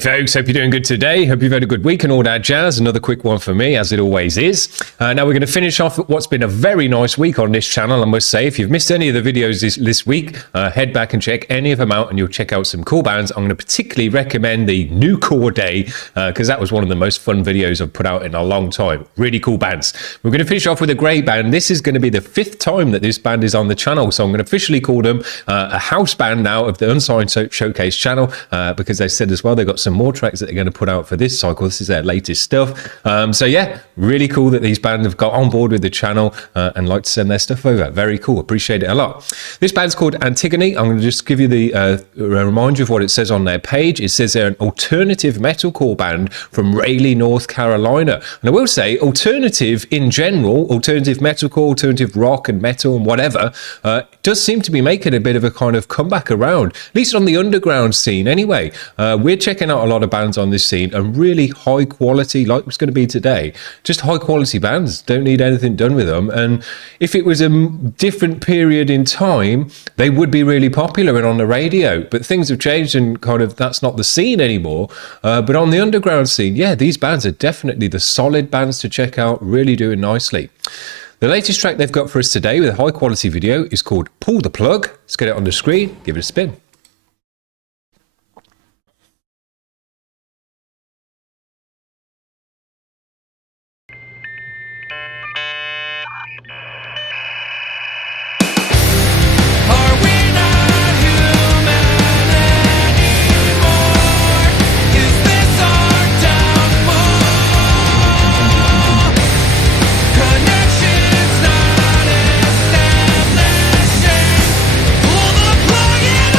Hey folks, hope you're doing good today. Hope you've had a good week and all that jazz. Another quick one for me, as it always is. Now we're going to finish off what's been a very nice week on this channel. I must say, if you've missed any of the videos this week, head back and check any of them out and you'll check out some cool bands. I'm going to particularly recommend the New Core Day because that was one of the most fun videos I've put out in a long time. Really cool bands. We're going to finish off with a great band. This is going to be the 5th time that this band is on the channel, so I'm going to officially call them a house band now of the Unsigned Showcase channel because they said as well they've got some more tracks that they're going to put out for this cycle. This is their latest stuff. So yeah, really cool that these bands have got on board with the channel and like to send their stuff over. Very cool. Appreciate it a lot. This band's called Antigone. I'm going to just give you the remind you of what it says on their page. It says they're an alternative metalcore band from Raleigh, North Carolina. And I will say alternative in general, alternative metalcore, alternative rock and metal and whatever, does seem to be making a bit of a kind of comeback around, at least on the underground scene anyway. We're checking out a lot of bands on this scene and really high quality, like it's going to be today, just high quality bands. Don't need anything done with them. And if it was a different period in time, they would be really popular and on the radio, but things have changed and kind of that's not the scene anymore. But on the underground scene, yeah, these bands are definitely the solid bands to check out, really doing nicely. The latest track they've got for us today with a high quality video is called Pull the Plug. Let's get it on the screen, give it a spin. Pull the plug and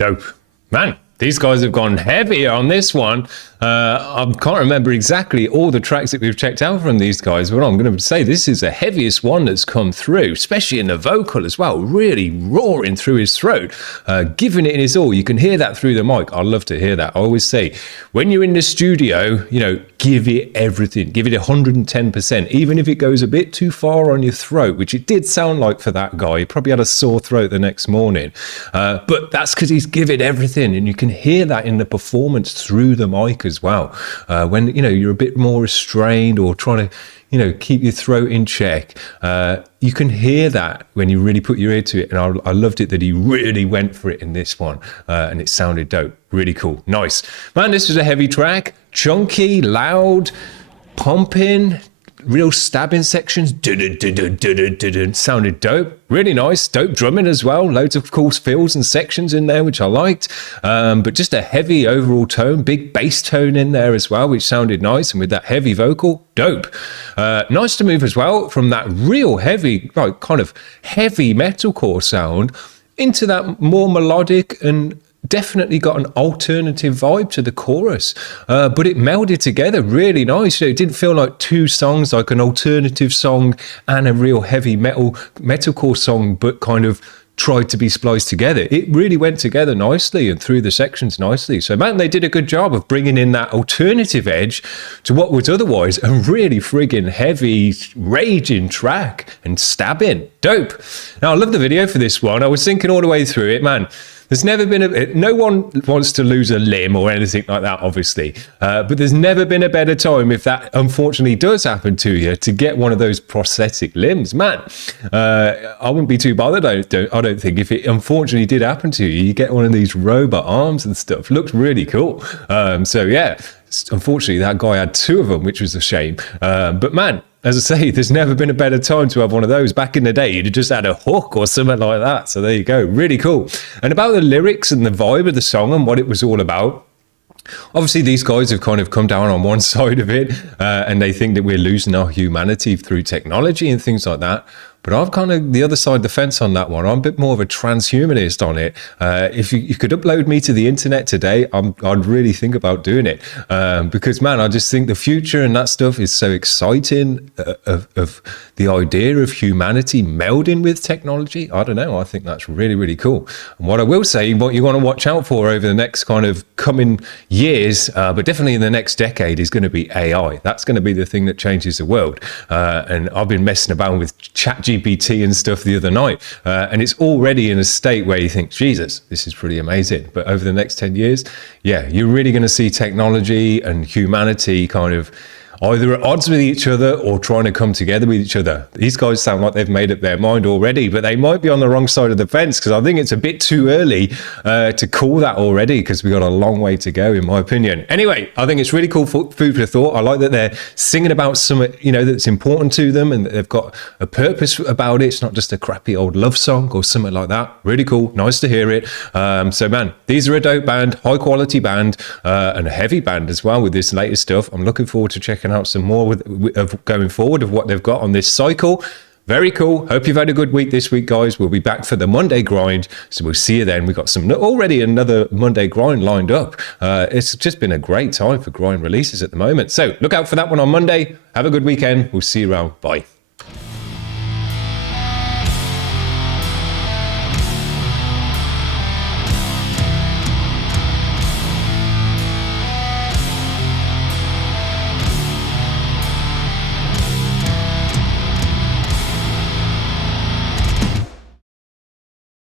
Dope. Man, these guys have gone heavier on this one. I can't remember exactly all the tracks that we've checked out from these guys, but I'm going to say this is the heaviest one that's come through, especially in the vocal as well, really roaring through his throat, giving it his all. You can hear that through the mic. I love to hear that. I always say, when you're in the studio, you know, give it everything, give it 110%, even if it goes a bit too far on your throat, which it did sound like for that guy. He probably had a sore throat the next morning, but that's because he's given everything, and you can hear that in the performance through the mic as well. When, you know, you're a bit more restrained or trying to, you know, keep your throat in check, you can hear that when you really put your ear to it. And I loved it that he really went for it in this one, and it sounded dope. Really cool. Nice. Man, this was a heavy track. Chunky, loud, pumping, real stabbing sections. Sounded dope. Really nice. Dope drumming as well. Loads of cool fills and sections in there, which I liked. But just a heavy overall tone, big bass tone in there as well, which sounded nice. And with that heavy vocal, dope. Nice to move as well from that real heavy, like kind of heavy metalcore sound into that more melodic and definitely got an alternative vibe to the chorus, but it melded together really nice. It didn't feel like two songs, like an alternative song and a real heavy metalcore song, but kind of tried to be spliced together. It really went together nicely and through the sections nicely. So man, they did a good job of bringing in that alternative edge to what was otherwise a really friggin' heavy, raging track and stabbing. Dope. Now I love the video for this one. I was thinking all the way through it, man, there's never been no one wants to lose a limb or anything like that, obviously. But there's never been a better time, if that unfortunately does happen to you, to get one of those prosthetic limbs. Man, I wouldn't be too bothered, I don't think, if it unfortunately did happen to you. You get one of these robot arms and stuff. Looks really cool. So yeah, unfortunately, that guy had two of them, which was a shame. But man, as I say, there's never been a better time to have one of those. Back in the day, you'd have just had a hook or something like that. So there you go. Really cool. And about the lyrics and the vibe of the song and what it was all about, obviously, these guys have kind of come down on one side of it, and they think that we're losing our humanity through technology and things like that. But I'm kind of the other side of the fence on that one. I'm a bit more of a transhumanist on it. If you could upload me to the internet today, I'd really think about doing it. Because, man, I just think the future and that stuff is so exciting, of the idea of humanity melding with technology. I don't know. I think that's really, really cool. And what I will say, what you want to watch out for over the next kind of coming years, but definitely in the next decade, is going to be AI. That's going to be the thing that changes the world. And I've been messing about with ChatGPT and stuff the other night, and it's already in a state where you think, Jesus, this is pretty amazing. But over the next 10 years, yeah, you're really going to see technology and humanity kind of either at odds with each other or trying to come together with each other. These guys sound like they've made up their mind already, but they might be on the wrong side of the fence, because I think it's a bit too early to call that already, because we've got a long way to go, in my opinion. Anyway, I think it's really cool food for thought. I like that they're singing about something, you know, that's important to them, and that they've got a purpose about it. It's not just a crappy old love song or something like that. Really cool. Nice to hear it. So man, these are a dope band, high quality band, and a heavy band as well with this latest stuff. I'm looking forward to checking out some more of going forward of what they've got on this cycle. Very cool. Hope you've had a good week this week, guys. We'll be back for the Monday grind, so we'll see you then. We've got already another Monday grind lined up. It's just been a great time for grind releases at the moment, so look out for that one on Monday. Have a good weekend. We'll see you around. Bye.